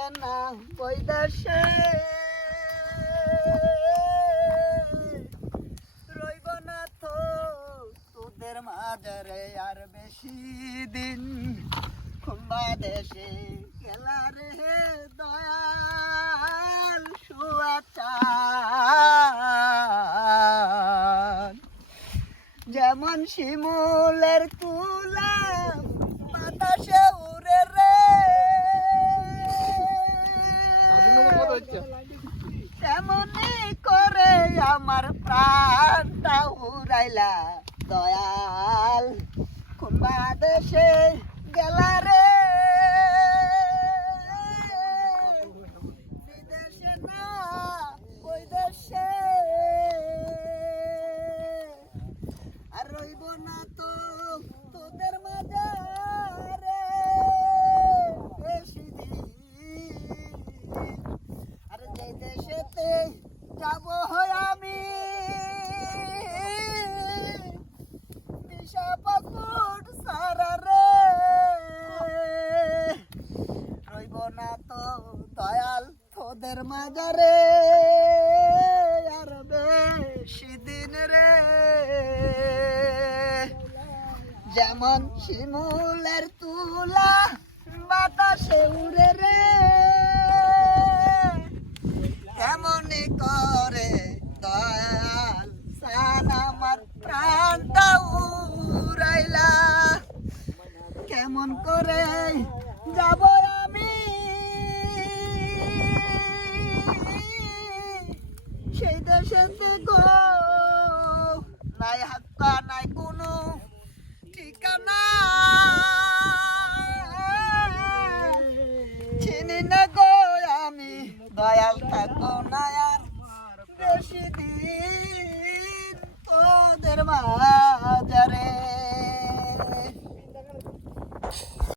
দেশে না ওই দেশে রইব না তো তোদের মাঝারে আর বেশি দিন দেশে গেলা রে দয়াল সুয়াচান যেমন শিমুলের তুলা বাতাসে উড়ে রে তেমনি করে আমার প্রাণটা উড়াইলা দয়াল কুম্বা দেশে গেলা রে বিদেশে না ওই দেশে আর রইব না তো তোদের মাঝারে বেশি দিন আর যে দেশেতে যাব আমি পাসপোর্ট সারা রে রইব না তো দয়াল তোদের মাঝারে আর বেশি দিন রে যেমন শিমুলের তুলা বাতাসে উড়ে রে কেমনি করে দয়াল সান আমার প্রাণটা উড়াইলা কেমন করে যাব আমি সেই দেশেতে গো নাই হাক্কা নাই কোনো ঠিকানা চিনি না গো আমি দয়াল থাকো না আর বেশি দিন তোদের মা